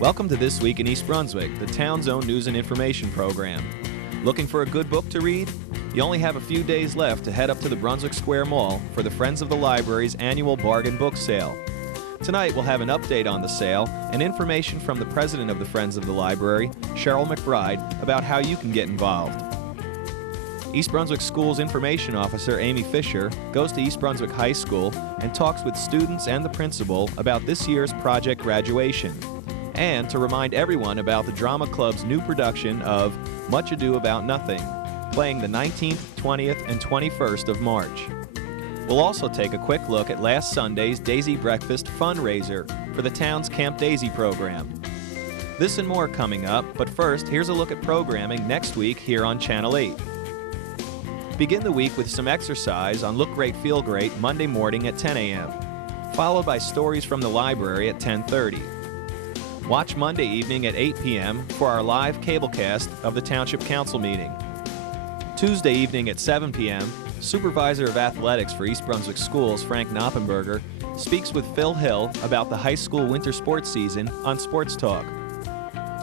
Welcome to This Week in East Brunswick, the town's own news and information program. Looking for a good book to read? You only have a few days left to head up to the Brunswick Square Mall for the Friends of the Library's annual bargain book sale. Tonight we'll have an update on the sale and information from the president of the Friends of the Library, Cheryl McBride, about how you can get involved. East Brunswick School's information officer, Amy Fisher, goes to East Brunswick High School and talks with students and the principal about this year's project graduation, and to remind everyone about the Drama Club's new production of Much Ado About Nothing, playing the 19th, 20th, and 21st of March. We'll also take a quick look at last Sunday's Daisy Breakfast fundraiser for the town's Camp Daisy program. This and more coming up, but first, here's a look at programming next week here on Channel 8. Begin the week with some exercise on Look Great, Feel Great Monday morning at 10 a.m., followed by stories from the library at 10:30. Watch Monday evening at 8 p.m. for our live cablecast of the Township Council meeting. Tuesday evening at 7 p.m., Supervisor of Athletics for East Brunswick Schools, Frank Knoppenberger, speaks with Phil Hill about the high school winter sports season on Sports Talk.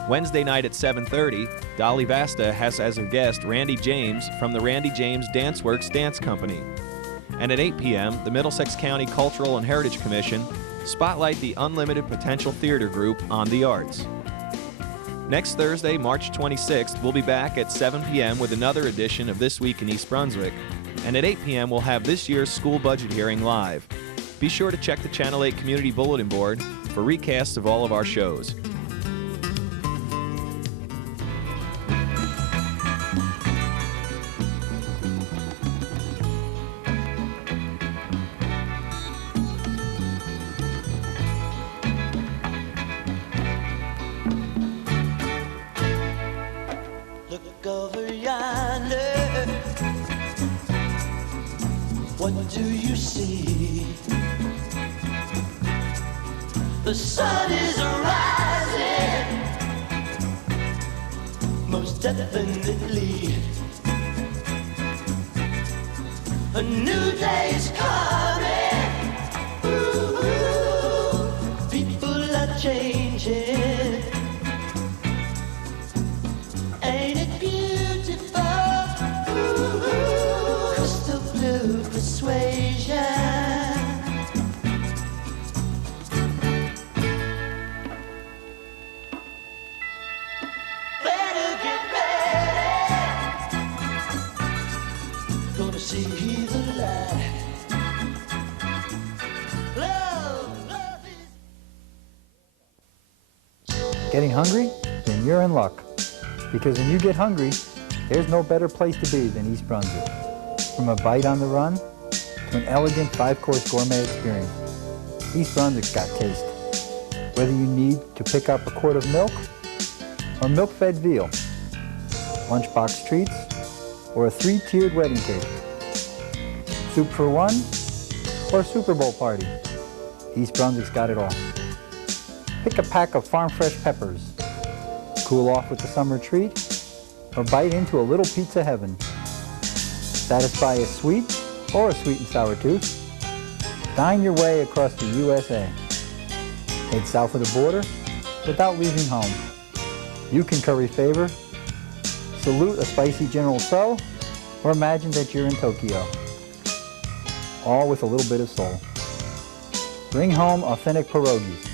Wednesday night at 7:30, Dolly Vasta has as a guest Randy James from the Randy James Dance Works Dance Company. And at 8 p.m., the Middlesex County Cultural and Heritage Commission spotlight the Unlimited Potential Theater Group on the arts. Next Thursday, March 26th, we'll be back at 7 p.m. with another edition of This Week in East Brunswick, and at 8 p.m. we'll have this year's school budget hearing live. Be sure to check the Channel 8 Community Bulletin Board for recasts of all of our shows. What do you see? The sun is rising, most definitely. A new day is coming. Ooh, people are changing. Ain't it beautiful? Ooh, crystal blue persuasion. Better get ready. Gonna see the light. Love is... Getting hungry? Then you're in luck. Because when you get hungry, there's no better place to be than East Brunswick. From a bite on the run to an elegant 5-course gourmet experience, East Brunswick's got taste. Whether you need to pick up a quart of milk or milk-fed veal, lunchbox treats, or a 3-tiered wedding cake, soup for one or a Super Bowl party, East Brunswick's got it all. Pick a pack of farm-fresh peppers, cool off with a summer treat, or bite into a little pizza heaven. Satisfy a sweet or a sweet and sour tooth. Dine your way across the USA. Head south of the border without leaving home. You can curry favor, salute a spicy General Tso, or imagine that you're in Tokyo. All with a little bit of soul. Bring home authentic pierogies,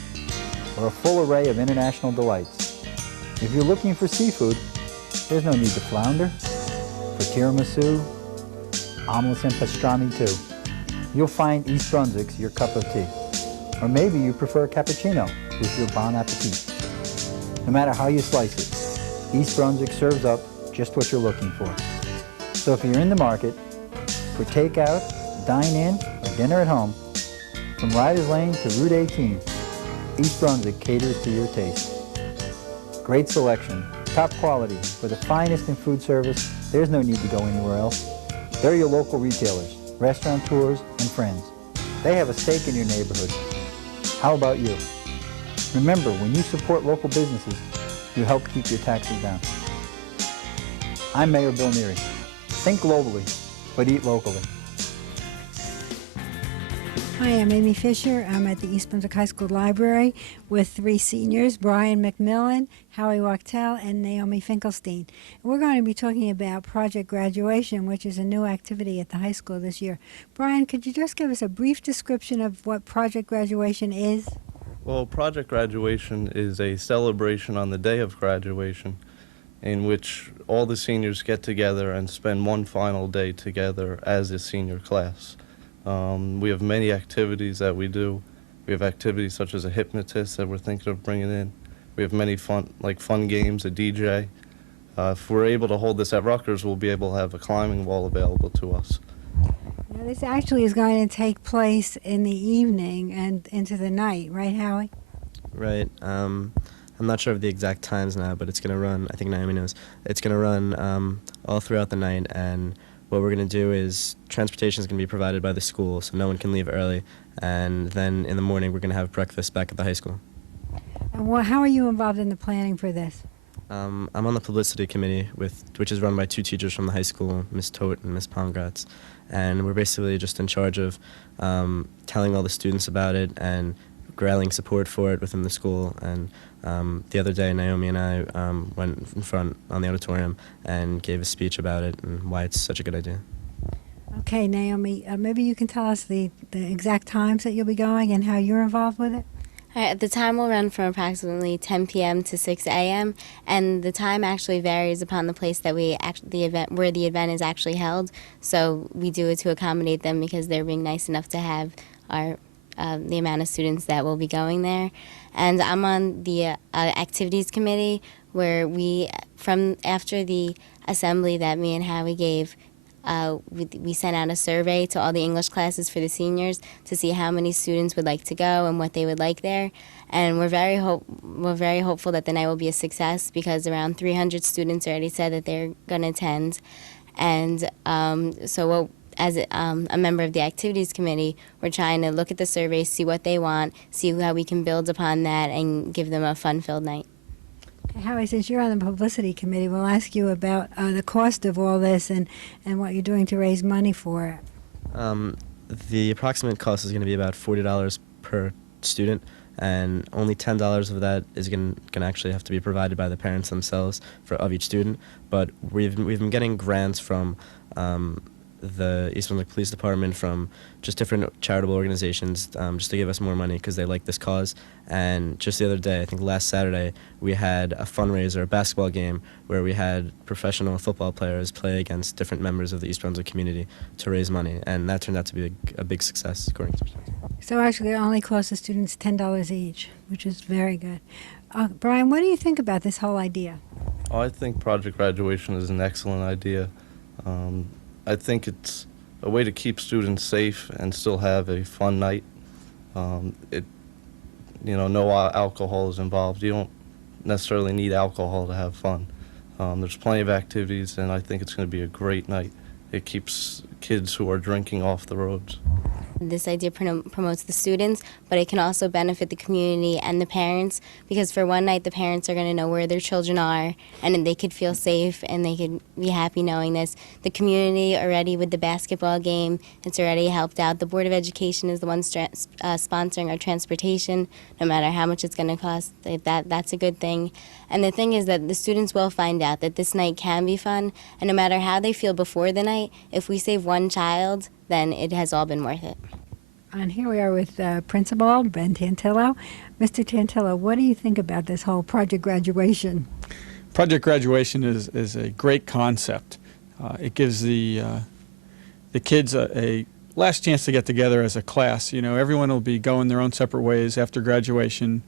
or a full array of international delights. If you're looking for seafood, there's no need to flounder. For tiramisu, omelets and pastrami too. You'll find East Brunswick's your cup of tea. Or maybe you prefer cappuccino with your bon appetit. No matter how you slice it, East Brunswick serves up just what you're looking for. So if you're in the market for takeout, dine in, or dinner at home, from Riders Lane to Route 18, East Brunswick caters to your taste. Great selection, top quality, for the finest in food service. There's no need to go anywhere else. They're your local retailers, restaurateurs, and friends. They have a stake in your neighborhood. How about you? Remember, when you support local businesses, you help keep your taxes down. I'm Mayor Bill Neary. Think globally, but eat locally. Hi, I'm Amy Fisher. I'm at the East Brunswick High School Library with three seniors, Brian McMillan, Howie Wachtel, and Naomi Finkelstein. We're going to be talking about Project Graduation, which is a new activity at the high school this year. Brian, could you just give us a brief description of what Project Graduation is? Well, Project Graduation is a celebration on the day of graduation in which all the seniors get together and spend one final day together as a senior class. We have many activities that we do. We have activities such as a hypnotist that we're thinking of bringing in. We have many fun games, a DJ. If we're able to hold this at Rutgers, we'll be able to have a climbing wall available to us. Now, this actually is going to take place in the evening and into the night, right, Howie? Right. I'm not sure of the exact times now, but it's going to run, I think Naomi knows, it's going to run all throughout the night, and what we're going to do is transportation is going to be provided by the school, so no one can leave early, and then in the morning we're going to have breakfast back at the high school. And how are you involved in the planning for this? I'm on the publicity committee, which is run by two teachers from the high school, Ms. Tote and Ms. Pongratz, and we're basically just in charge of telling all the students about it and rallying support for it within the school. And the other day, Naomi and I went in front on the auditorium and gave a speech about it and why it's such a good idea. Okay, Naomi, maybe you can tell us the exact times that you'll be going and how you're involved with it? All right, the time will run from approximately 10 p.m. to 6 a.m., and the time actually varies upon the place that where the event is actually held. So we do it to accommodate them because they're being nice enough to have the amount of students that will be going there. And I'm on the activities committee where after the assembly that me and Howie gave, we sent out a survey to all the English classes for the seniors to see how many students would like to go and what they would like there. And we're very hopeful that the night will be a success because around 300 students already said that they're going to attend. And as a member of the activities committee, we're trying to look at the survey, see what they want, see how we can build upon that and give them a fun-filled night. Howie, since you're on the publicity committee, we'll ask you about the cost of all this and what you're doing to raise money for it. The approximate cost is going to be about $40 per student, and only $10 of that is going to actually have to be provided by the parents themselves of each student. But we've been getting grants from the East Brunswick Police Department, from just different charitable organizations, just to give us more money because they like this cause. And just the other day, I think last Saturday, we had a fundraiser, a basketball game, where we had professional football players play against different members of the East Brunswick community to raise money, and that turned out to be a big success, according to. So actually, it only costs the students $10 each, which is very good. Brian, what do you think about this whole idea? Oh, I think Project Graduation is an excellent idea. I think it's a way to keep students safe and still have a fun night. No alcohol is involved. You don't necessarily need alcohol to have fun. There's plenty of activities, and I think it's going to be a great night. It keeps kids who are drinking off the roads. This idea promotes the students, but it can also benefit the community and the parents because for one night the parents are going to know where their children are and they could feel safe and they could be happy knowing this. The community already with the basketball game, it's already helped out. The Board of Education is the one sponsoring our transportation, no matter how much it's going to cost. That's a good thing. And the thing is that the students will find out that this night can be fun, and no matter how they feel before the night, if we save one child, then it has all been worth it. And here we are with Principal Ben Tantillo. Mr. Tantillo, what do you think about this whole Project Graduation? Project Graduation is a great concept. It gives the kids a last chance to get together as a class. You know, everyone will be going their own separate ways after graduation,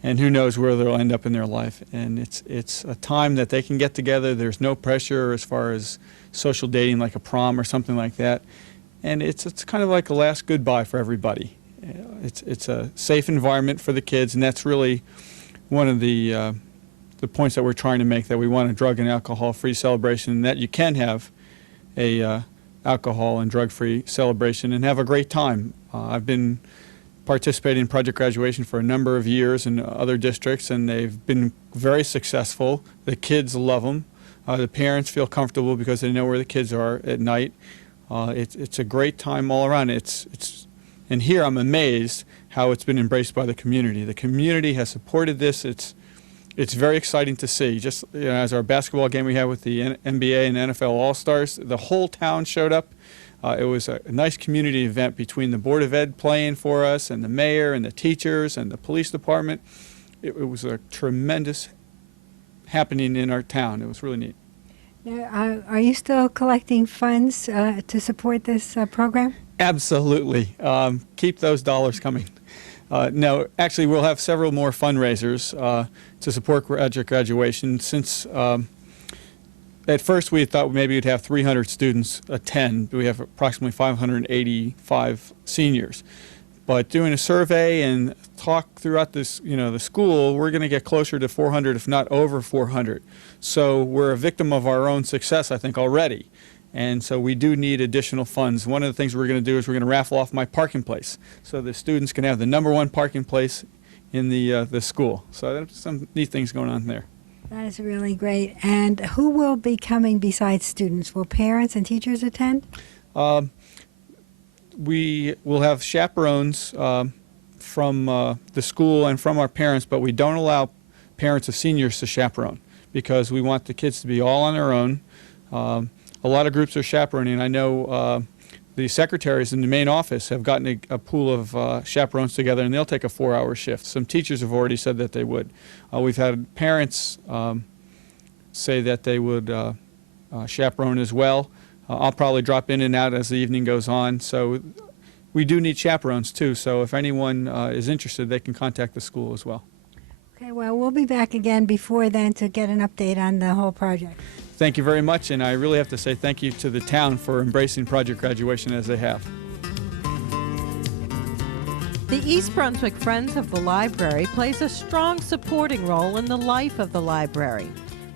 and who knows where they'll end up in their life. And it's a time that they can get together. There's no pressure as far as social dating like a prom or something like that. And it's kind of like a last goodbye for everybody. It's a safe environment for the kids, and that's really one of the points that we're trying to make, that we want a drug and alcohol-free celebration, and that you can have a alcohol and drug-free celebration and have a great time. I've been participating in Project Graduation for a number of years in other districts, and they've been very successful. The kids love them. The parents feel comfortable because they know where the kids are at night. It's a great time all around. It's And here I'm amazed how it's been embraced by the community. The community has supported this. It's very exciting to see. Just as our basketball game we had with the NBA and NFL All-Stars, the whole town showed up. It was a nice community event between the Board of Ed playing for us and the mayor and the teachers and the police department. It was a tremendous happening in our town. It was really neat. Now, are you still collecting funds to support this program? Absolutely. Keep those dollars coming. No, actually, we'll have several more fundraisers to support graduation. Since at first we thought maybe we'd have 300 students attend. We have approximately 585 seniors. But doing a survey and talk throughout this, the school, we're going to get closer to 400, if not over 400. So we're a victim of our own success, I think, already. And so we do need additional funds. One of the things we're going to do is we're going to raffle off my parking place, so the students can have the #1 parking place in the school. So there's some neat things going on there. That is really great. And who will be coming besides students? Will parents and teachers attend? We will have chaperones from the school and from our parents, but we don't allow parents of seniors to chaperone because we want the kids to be all on their own. A lot of groups are chaperoning. I know the secretaries in the main office have gotten a pool of chaperones together, and they'll take a 4-hour shift. Some teachers have already said that they would. We've had parents say that they would chaperone as well. I'll probably drop in and out as the evening goes on. So we do need chaperones too. So if anyone is interested, they can contact the school as well. Okay, well, we'll be back again before then to get an update on the whole project. Thank you very much, and I really have to say thank you to the town for embracing Project Graduation as they have. The East Brunswick Friends of the Library plays a strong supporting role in the life of the library.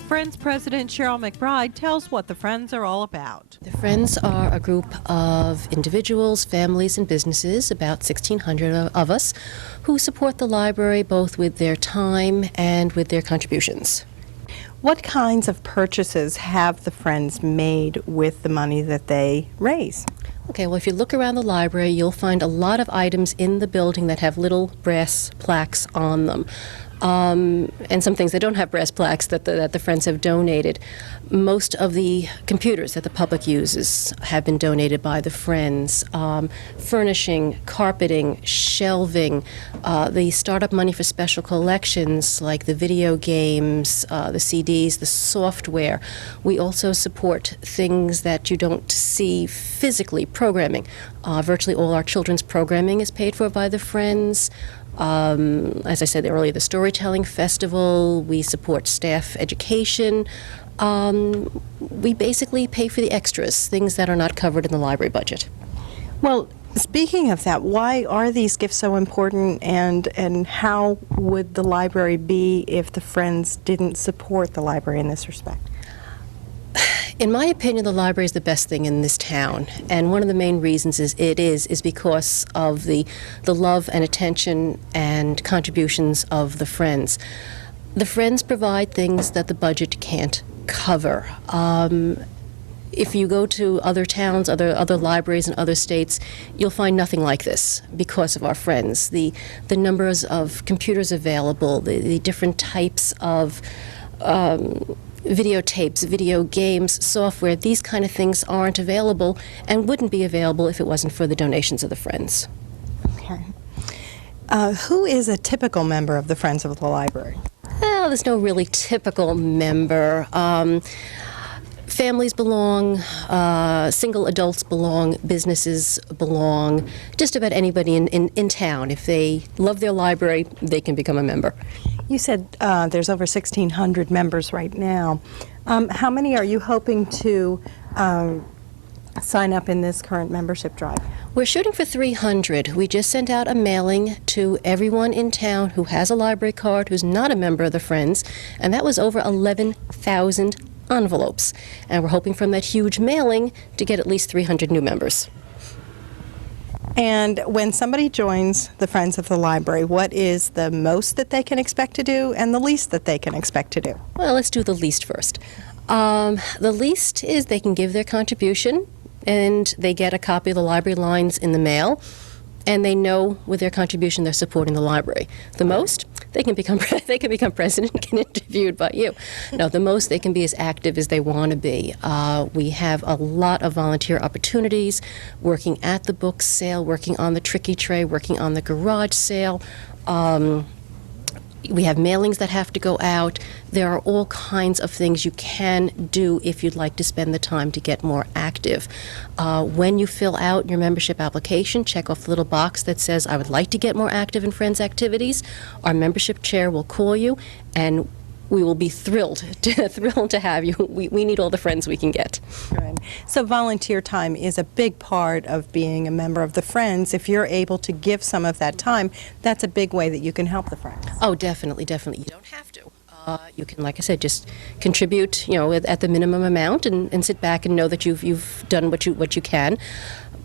Friends President Cheryl McBride tells what the Friends are all about. The Friends are a group of individuals, families, and businesses, about 1,600 of us, who support the library both with their time and with their contributions. What kinds of purchases have the Friends made with the money that they raise? Okay, well, if you look around the library, you'll find a lot of items in the building that have little brass plaques on them. And some things that don't have brass plaques that the Friends have donated. Most of the computers that the public uses have been donated by the Friends. Furnishing, carpeting, shelving, the startup money for special collections like the video games, the CDs, the software. We also support things that you don't see physically, programming. Virtually all our children's programming is paid for by the Friends. As I said earlier, the Storytelling Festival, we support staff education. We basically pay for the extras, things that are not covered in the library budget. Well, speaking of that, why are these gifts so important, and how would the library be if the Friends didn't support the library in this respect? In my opinion, the library is the best thing in this town, and one of the main reasons is because of the love and attention and contributions of the Friends. The Friends provide things that the budget can't cover. If you go to other towns, other libraries in other states, you'll find nothing like this because of our Friends. The numbers of computers available, the different types of videotapes, video games, software, these kind of things aren't available and wouldn't be available if it wasn't for the donations of the Friends. Okay. Who is a typical member of the Friends of the Library? Well, there's no really typical member. Families belong, single adults belong, businesses belong, just about anybody in town. If they love their library, they can become a member. You said there's over 1,600 members right now. How many are you hoping to sign up in this current membership drive? We're shooting for 300. We just sent out a mailing to everyone in town who has a library card, who's not a member of the Friends, and that was over 11,000 envelopes. And we're hoping from that huge mailing to get at least 300 new members. And when somebody joins the Friends of the Library, what is the most that they can expect to do and the least that they can expect to do? Well, let's do the least first. The least is they can give their contribution, and they get a copy of the library lines in the mail. and they know with their contribution they're supporting the library. The most, they can become president and get interviewed by you. No, the most they can be as active as they want to be. We have a lot of volunteer opportunities, working at the book sale, working on the tricky tray, working on the garage sale. We have mailings that have to go out. There are all kinds of things you can do if you'd like to spend the time to get more active. When you fill out your membership application, check off the little box that says, I would like to get more active in Friends activities. Our membership chair will call you, and we will be thrilled to have you. We need all the friends we can get. Right. So volunteer time is a big part of being a member of the Friends. If you're able to give some of that time, that's a big way that you can help the Friends. Oh, definitely, definitely. You don't have to. You can, like I said, just contribute, at the minimum amount and sit back and know that you've done what you can.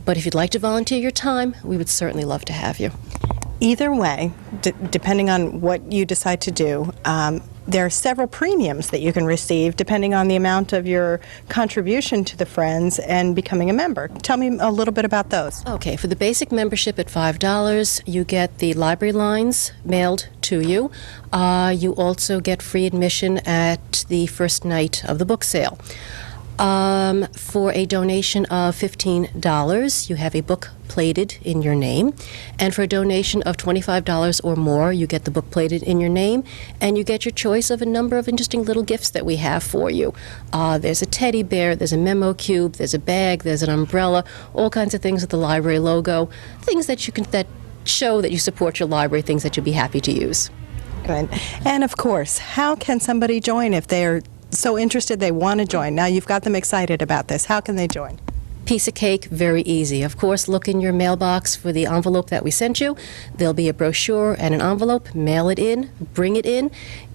But if you'd like to volunteer your time, we would certainly love to have you. Either way, depending on what you decide to do, there are several premiums that you can receive depending on the amount of your contribution to the Friends and becoming a member. Tell me a little bit about those. Okay, for the basic membership at $5, you get the library lines mailed to you. You also get free admission at the first night of the book sale. For a donation of $15, you have a book plated in your name. And for a donation of $25 or more, you get the book plated in your name, and you get your choice of a number of interesting little gifts that we have for you. There's a teddy bear, there's a memo cube, there's a bag, there's an umbrella, all kinds of things with the library logo, things that show that you support your library, things that you'll be happy to use. Good. And of course, how can somebody join if they're so interested they want to join? Now you've got them excited about this. How can they join? Piece of cake, very easy. Of course, look in your mailbox for the envelope that we sent you. There'll be a brochure and an envelope. Mail it in, bring it in.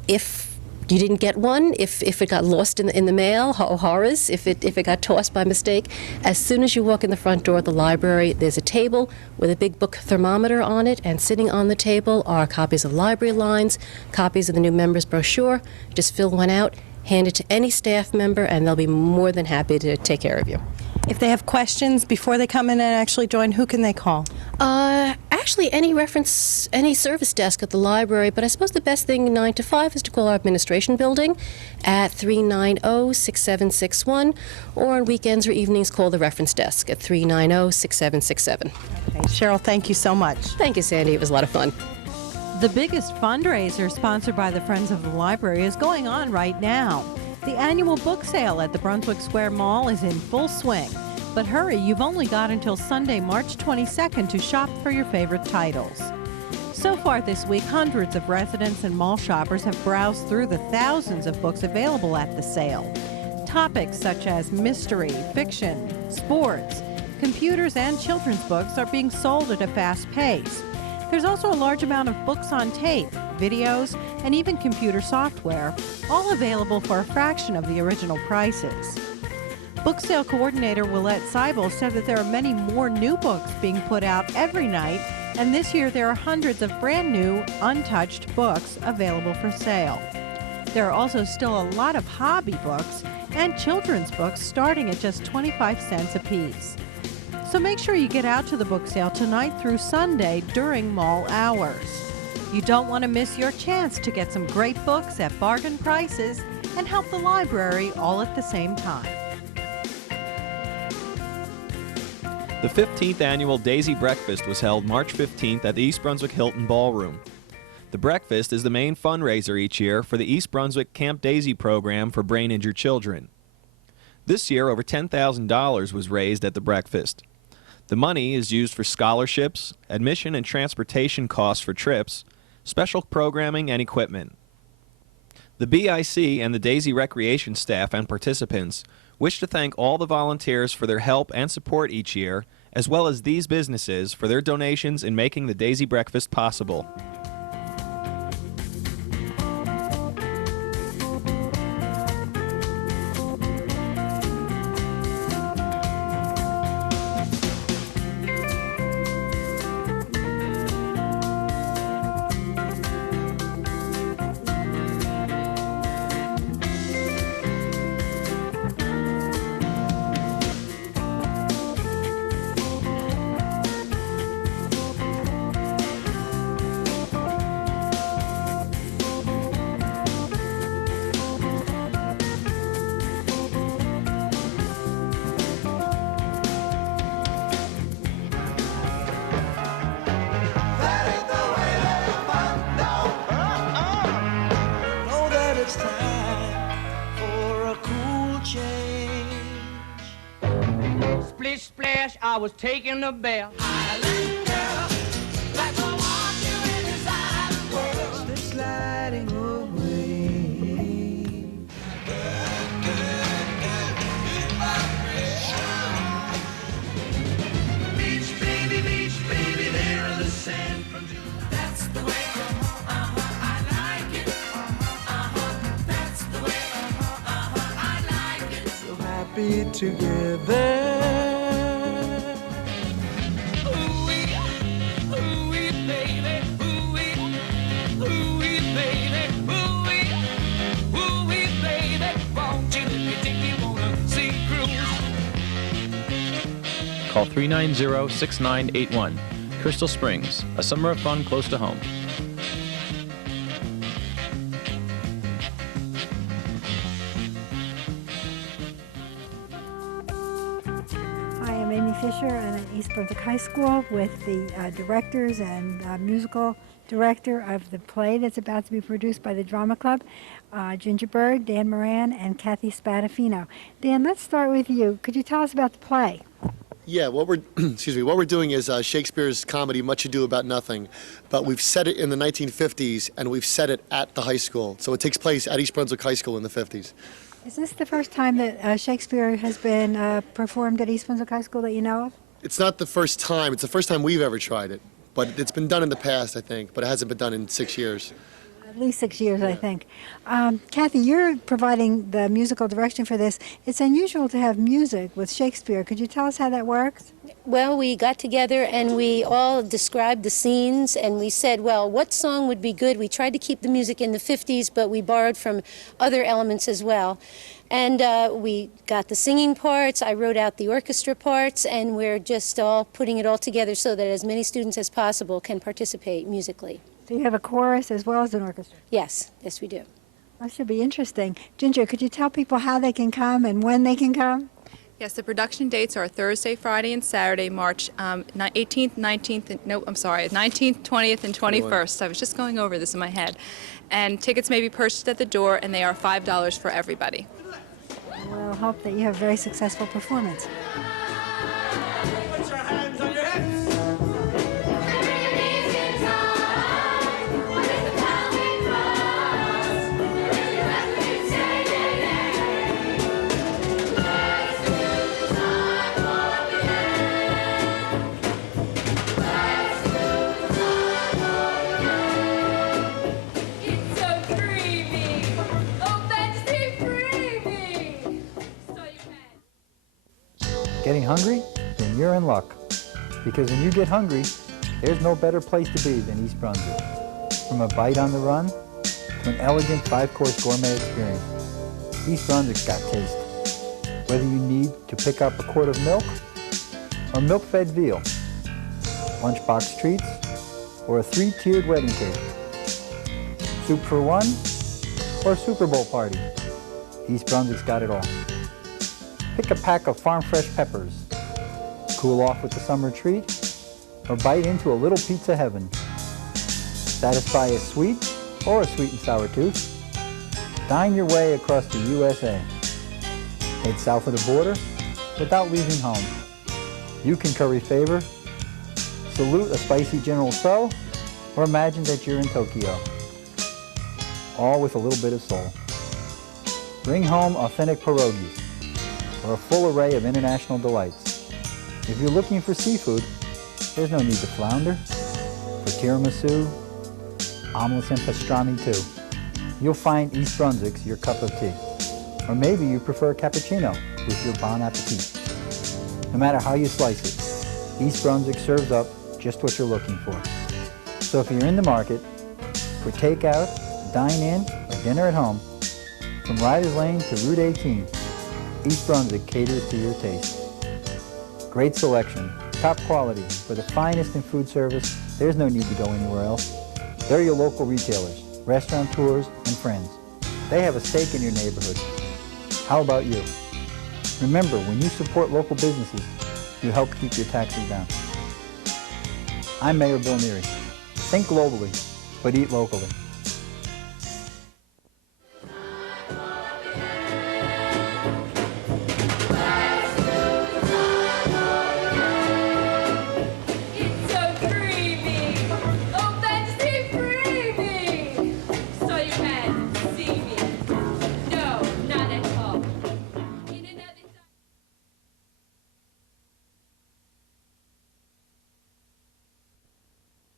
If you didn't get one, if it got lost in the mail, horrors, if it got tossed by mistake, as soon as you walk in the front door of the library, there's a table with a big book thermometer on it, and sitting on the table are copies of library lines, copies of the new members brochure. Just fill one out, hand it to any staff member, and they'll be more than happy to take care of you. If they have questions before they come in and actually join, who can they call? Actually, any service desk at the library, but I suppose the best thing 9 to 5 is to call our administration building at 390-6761, or on weekends or evenings call the reference desk at 390-6767. Okay, Cheryl, thank you so much. Thank you, Sandy. It was a lot of fun. The biggest fundraiser sponsored by the Friends of the Library is going on right now. The annual book sale at the Brunswick Square Mall is in full swing. But hurry, you've only got until Sunday, March 22nd to shop for your favorite titles. So far this week, hundreds of residents and mall shoppers have browsed through the thousands of books available at the sale. Topics such as mystery, fiction, sports, computers, and children's books are being sold at a fast pace. There's also a large amount of books on tape, videos, and even computer software, all available for a fraction of the original prices. Book sale coordinator Willette Seibel said that there are many more new books being put out every night, and this year there are hundreds of brand new, untouched books available for sale. There are also still a lot of hobby books and children's books starting at just 25 cents a piece. So make sure you get out to the book sale tonight through Sunday during mall hours. You don't want to miss your chance to get some great books at bargain prices and help the library all at the same time. The 15th annual Daisy Breakfast was held March 15th at the East Brunswick Hilton Ballroom. The breakfast is the main fundraiser each year for the East Brunswick Camp Daisy program for brain-injured children. This year, over $10,000 was raised at the breakfast. The money is used for scholarships, admission and transportation costs for trips, special programming, and equipment. The BIC and the Daisy Recreation staff and participants wish to thank all the volunteers for their help and support each year, as well as these businesses for their donations in making the Daisy Breakfast possible. splish splash, I was taking a bath. Island girl, like I want you in this island world. Slip sliding away. Beach baby, there in the sand from June. That's the way, I like it. That's the way, I like it. So happy together. Ooh-wee, baby, ooh-wee, ooh-wee, baby, ooh-wee, ooh-wee, baby. Won't you let me take you on a sea cruise? Call 390-6981. Crystal Springs, a summer of fun close to home. Hi, I'm Amy Fisher. I'm at East Brunswick High School with the directors and musical director of the play that's about to be produced by the Drama Club, Ginger Bird, Dan Moran, and Kathy Spadafino. Dan, let's start with you. Could you tell us about the play? Yeah, what we're what we're doing is Shakespeare's comedy Much Ado About Nothing, but we've set it in the 1950s and we've set it at the high school. So it takes place at East Brunswick High School in the 50s. Is this the first time that Shakespeare has been performed at East Brunswick High School that you know of? It's not the first time. It's the first time we've ever tried it, but it's been done in the past, I think, but it hasn't been done in 6 years. At least 6 years, I think. Kathy, you're providing the musical direction for this. It's unusual to have music with Shakespeare. Could you tell us how that works? Well, we got together and we all described the scenes and we said, well, what song would be good? We tried to keep the music in the 50s, but we borrowed from other elements as well. And we got the singing parts, I wrote out the orchestra parts, and we're just all putting it all together so that as many students as possible can participate musically. So you have a chorus as well as an orchestra? Yes, yes we do. That should be interesting. Ginger, could you tell people how they can come and when they can come? Yes, the production dates are Thursday, Friday, and Saturday, March 18th, 19th, and, no, I'm sorry, 19th, 20th, and 21st. I was just going over this in my head. And tickets may be purchased at the door, and they are $5 for everybody. We'll hope that you have a very successful performance. Put your hands on your hips. Getting hungry? Then you're in luck. Because when you get hungry, there's no better place to be than East Brunswick. From a bite on the run to an elegant 5-course gourmet experience, East Brunswick's got taste. Whether you need to pick up a quart of milk or milk-fed veal, lunchbox treats, or a 3-tiered wedding cake, soup for one or a Super Bowl party, East Brunswick's got it all. Pick a pack of farm-fresh peppers, cool off with a summer treat, or bite into a little pizza heaven. Satisfy a sweet or a sweet and sour tooth. Dine your way across the USA. Head south of the border without leaving home. You can curry favor, salute a spicy General Tso, or imagine that you're in Tokyo. All with a little bit of soul. Bring home authentic pierogies, or a full array of international delights. If you're looking for seafood, there's no need to flounder. For tiramisu, omelets and pastrami too. You'll find East Brunswick's your cup of tea. Or maybe you prefer cappuccino with your bon appetit. No matter how you slice it, East Brunswick serves up just what you're looking for. So if you're in the market for takeout, dine-in, or dinner at home, from Riders Lane to Route 18, East Brunswick caters to your taste. Great selection, top quality, for the finest in food service. There's no need to go anywhere else. They're your local retailers, restaurateurs, and friends. They have a stake in your neighborhood. How about you? Remember, when you support local businesses, you help keep your taxes down. I'm Mayor Bill Neary. Think globally, but eat locally.